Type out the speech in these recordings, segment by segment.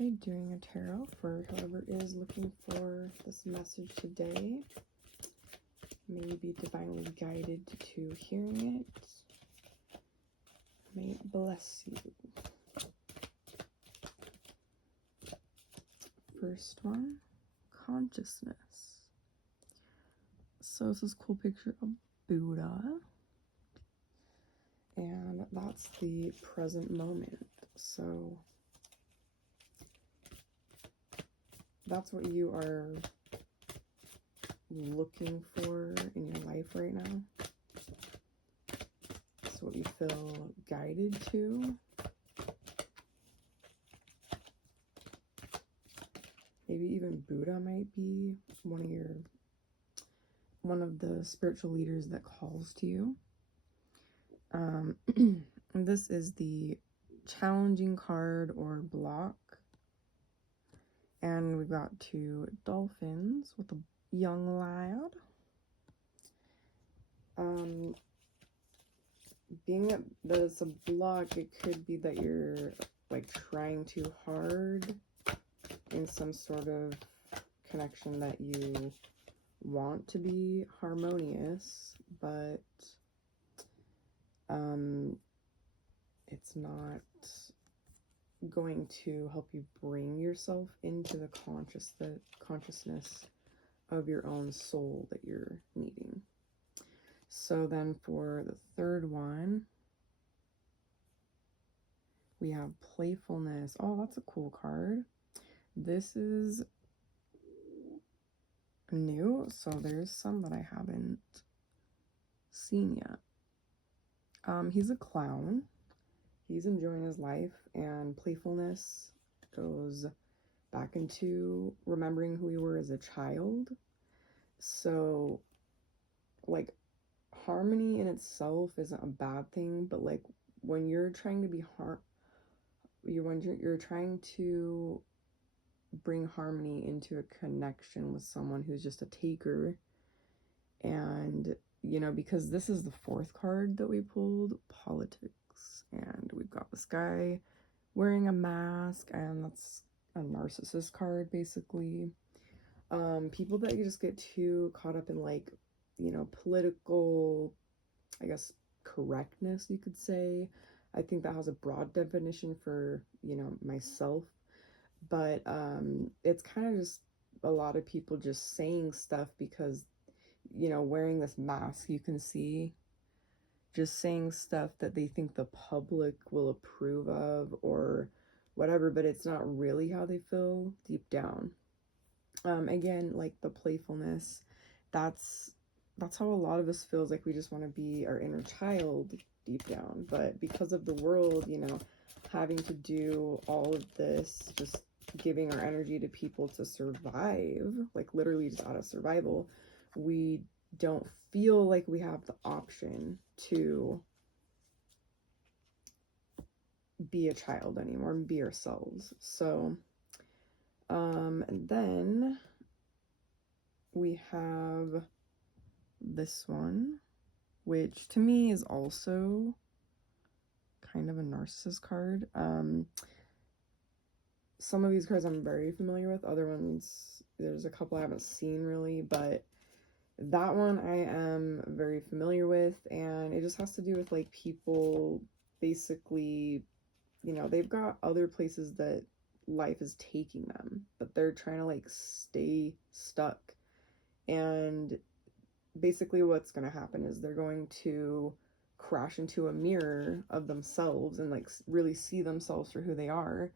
Okay, doing a tarot for whoever is looking for this message today. May you be divinely guided to hearing it. May it bless you. First one, consciousness. So it's this cool picture of Buddha. And that's the present moment. So that's what you are looking for in your life right now. It's what you feel guided to. Maybe even Buddha might be one of the spiritual leaders that calls to you. This is the challenging card or block. And we've got two dolphins with a young lad. Being that it's a block, it could be that you're like trying too hard in some sort of connection that you want to be harmonious, but it's not going to help you bring yourself into the consciousness of your own soul that you're needing. So then for the third one, we have playfulness. Oh, that's a cool card. This is new, so there's some that I haven't seen yet. He's a clown. He's enjoying his life, and playfulness goes back into remembering who you were as a child. So, like, harmony in itself isn't a bad thing, but like when you're trying to be you're trying to bring harmony into a connection with someone who's just a taker, and because this is the fourth card that we pulled, politics, and we've got this guy wearing a mask, and that's a narcissist card basically. People that you just get too caught up in like political, I guess, correctness, you could say. I think that has a broad definition for myself, but it's kind of just a lot of people just saying stuff because wearing this mask, you can see, just saying stuff that they think the public will approve of or whatever, but it's not really how they feel deep down. Again, like the playfulness, that's how a lot of us feels, like we just want to be our inner child deep down, but because of the world, having to do all of this, just giving our energy to people to survive, like literally just out of survival, we don't feel like we have the option to be a child anymore and be ourselves. So and then we have this one, which to me is also kind of a narcissist card. Some of these cards I'm very familiar with, other ones, there's a couple I haven't seen really, but that one I am very familiar with, and it just has to do with like people basically, they've got other places that life is taking them, but they're trying to like stay stuck, and basically what's going to happen is they're going to crash into a mirror of themselves and like really see themselves for who they are,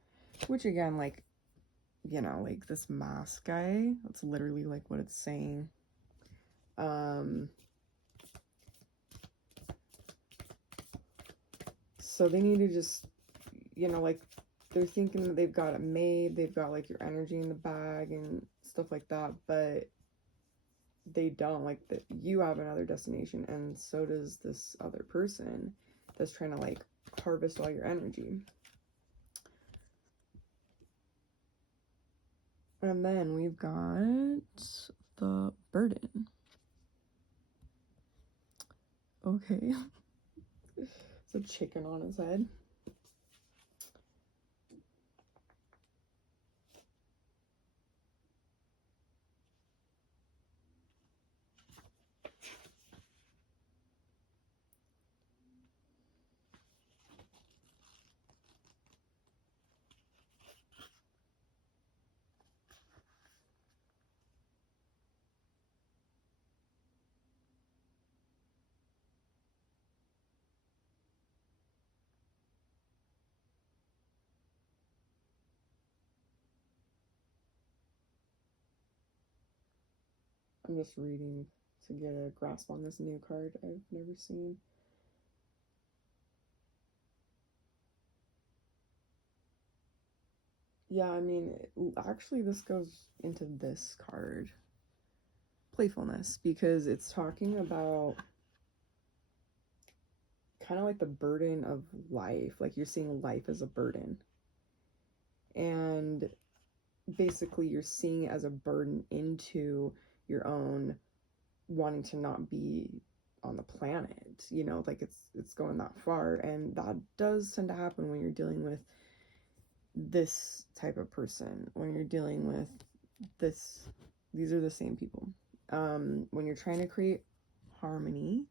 which again, like like this mask guy, that's literally like what it's saying. So they need to just like, they're thinking that they've got it made, they've got like your energy in the bag and stuff like that, but they don't. Like, that you have another destination, and so does this other person that's trying to like harvest all your energy. And then we've got the burden. Okay. It's a chicken on his head. I'm just reading to get a grasp on this new card I've never seen. Yeah, I mean, actually, this goes into this card, playfulness, because it's talking about kind of like the burden of life. Like you're seeing life as a burden. And basically, you're seeing it as a burden into your own wanting to not be on the planet, you know, like it's going that far. And that does tend to happen when you're dealing with this type of person, when you're dealing with this, these are the same people. When you're trying to create harmony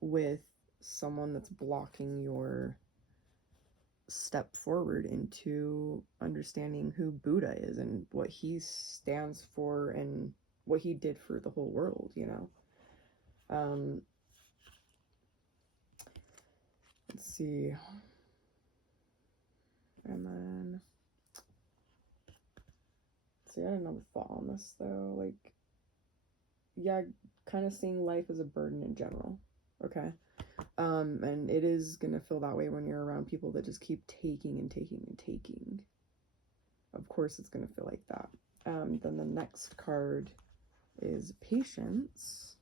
with someone that's blocking your step forward into understanding who Buddha is and what he stands for and what he did for the whole world, you know. Let's see. And then, so I had another thought on this though. Like, yeah, kind of seeing life as a burden in general. Okay. And it is gonna feel that way when you're around people that just keep taking and taking and taking. Of course, it's gonna feel like that. Then the next card is patience.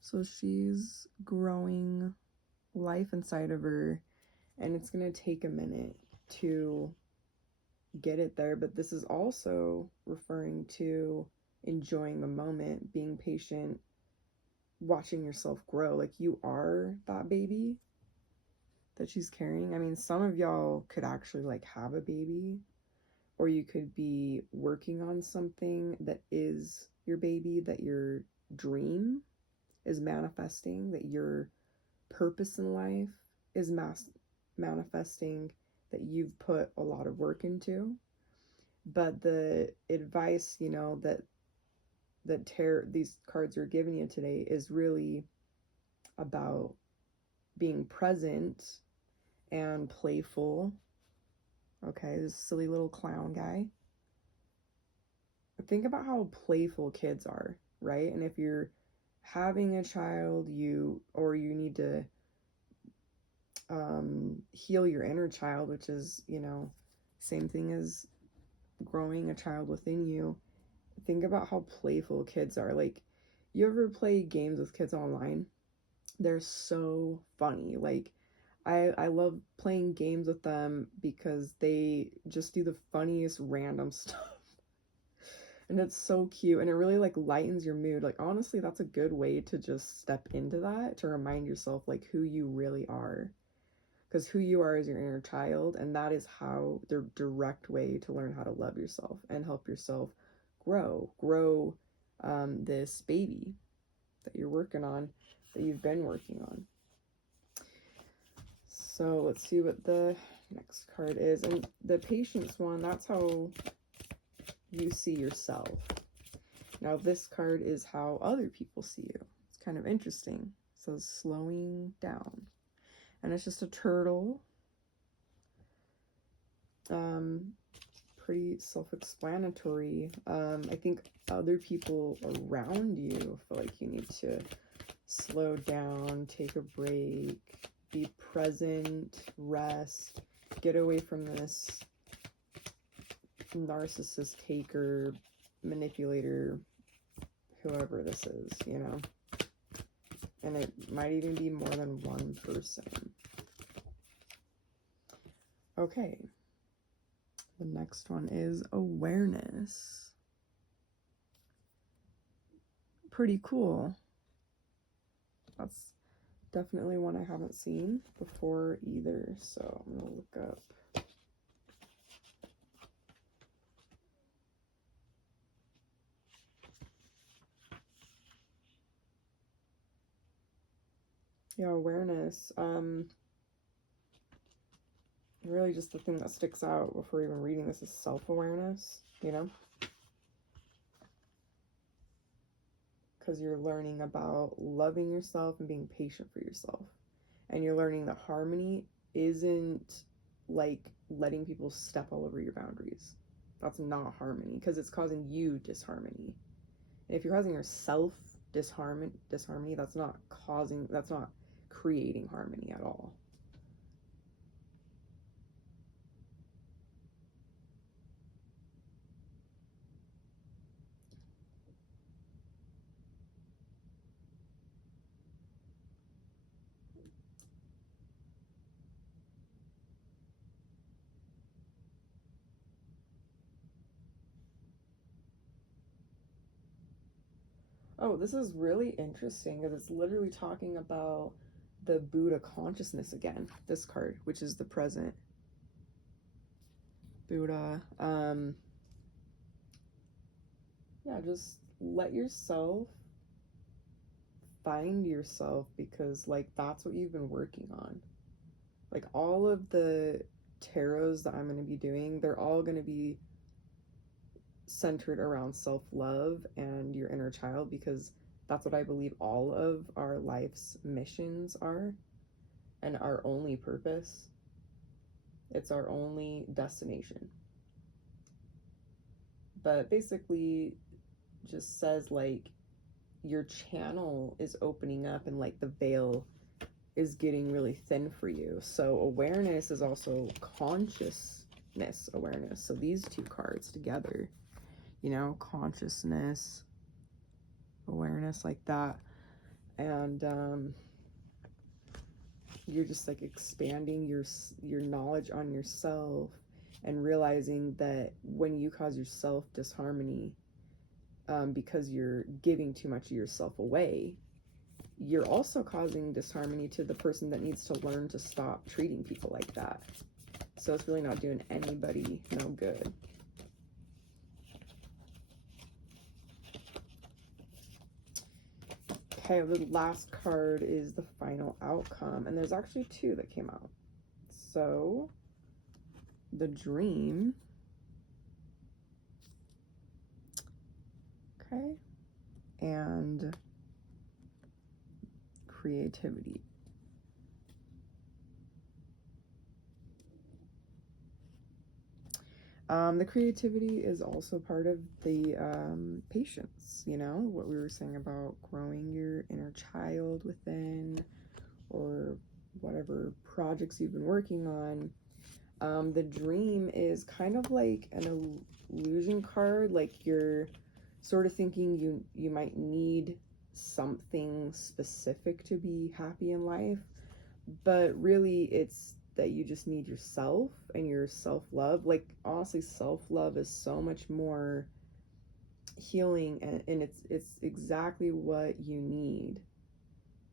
So she's growing life inside of her, and it's gonna take a minute to get it there, but this is also referring to enjoying the moment, being patient, watching yourself grow. Like you are that baby that she's carrying. I mean, some of y'all could actually like have a baby, or you could be working on something that is your baby, that your dream is manifesting, that your purpose in life is manifesting, that you've put a lot of work into. But the advice, you know, that these cards are giving you today is really about being present and playful. Okay, this silly little clown guy. Think about how playful kids are, right? And if you're having a child, you need to heal your inner child, which is, you know, same thing as growing a child within you. Think about how playful kids are. Like, you ever play games with kids online? They're so funny. Like, I love playing games with them because they just do the funniest random stuff. And it's so cute, and it really like lightens your mood. Like, honestly, that's a good way to just step into that, to remind yourself like who you really are. Because who you are is your inner child, and that is how the direct way to learn how to love yourself and help yourself grow this baby that you're working on, that you've been working on. So let's see what the next card is. And the patience one, that's how you see yourself. Now this card is how other people see you. It's kind of interesting. It says slowing down. And it's just a turtle. Pretty self-explanatory. I think other people around you feel like you need to slow down, take a break, be present, rest, get away from this narcissist, taker, manipulator, whoever this is, you know. And it might even be more than one person. Okay. The next one is awareness. Pretty cool. That's definitely one I haven't seen before either, so I'm gonna look up. Yeah, awareness. Really just the thing that sticks out before even reading this is self-awareness, you know? Because you're learning about loving yourself and being patient for yourself. And you're learning that harmony isn't like letting people step all over your boundaries. That's not harmony, because it's causing you disharmony. And if you're causing yourself disharmony, that's not creating harmony at all. Oh, this is really interesting because it's literally talking about the Buddha consciousness again, this card, which is the present Buddha. Yeah, just let yourself find yourself, because like that's what you've been working on. Like all of the tarots that I'm going to be doing, they're all going to be centered around self-love and your inner child, because that's what I believe all of our life's missions are, and our only purpose. It's our only destination. But basically just says like your channel is opening up and like the veil is getting really thin for you. So awareness is also consciousness awareness. So these two cards together, you know, consciousness, awareness, like that. And you're just like expanding your knowledge on yourself and realizing that when you cause yourself disharmony, because you're giving too much of yourself away, you're also causing disharmony to the person that needs to learn to stop treating people like that. So it's really not doing anybody no good. Okay, the last card is the final outcome, and there's actually two that came out. So the dream, okay, and creativity. The creativity is also part of the patience, you know, what we were saying about growing your inner child within, or whatever projects you've been working on. The dream is kind of like an illusion card, like you're sort of thinking you might need something specific to be happy in life, but really it's that you just need yourself and your self-love. Like honestly, self-love is so much more healing, and it's exactly what you need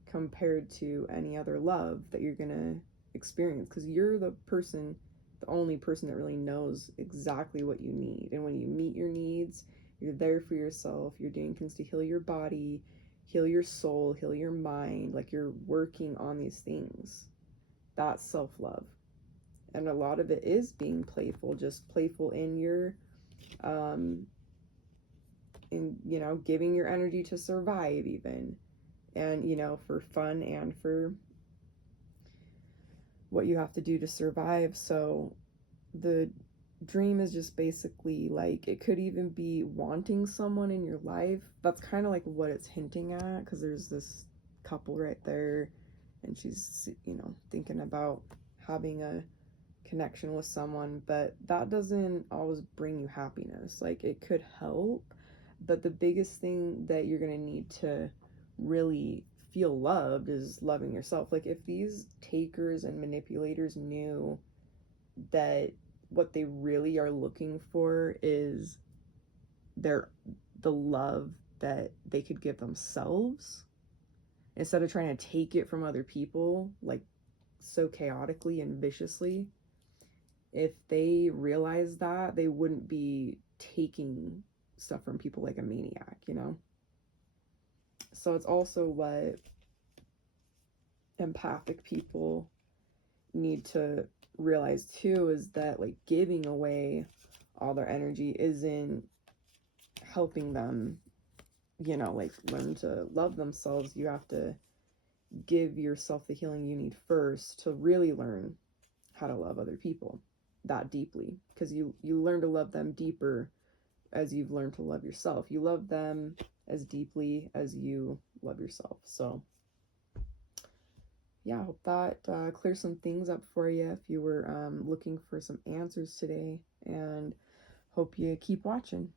compared to any other love that you're gonna experience, because you're the only person that really knows exactly what you need. And when you meet your needs, you're there for yourself, you're doing things to heal your body, heal your soul, heal your mind, like you're working on these things. That's self-love. And a lot of it is being playful, just playful in your in, you know, giving your energy to survive even, and you know, for fun and for what you have to do to survive. So the dream is just basically like, it could even be wanting someone in your life. That's kind of like what it's hinting at, because there's this couple right there and she's, you know, thinking about having a connection with someone, but that doesn't always bring you happiness. Like it could help, but the biggest thing that you're going to need to really feel loved is loving yourself. Like if these takers and manipulators knew that what they really are looking for is the love that they could give themselves, instead of trying to take it from other people like so chaotically and viciously, if they realized that, they wouldn't be taking stuff from people like a maniac, you know? So it's also what empathic people need to realize too, is that like giving away all their energy isn't helping them, you know, like learn to love themselves. You have to give yourself the healing you need first to really learn how to love other people that deeply, because you learn to love them deeper as you've learned to love yourself. You love them as deeply as you love yourself. So yeah, I hope that clears some things up for you if you were looking for some answers today, and hope you keep watching.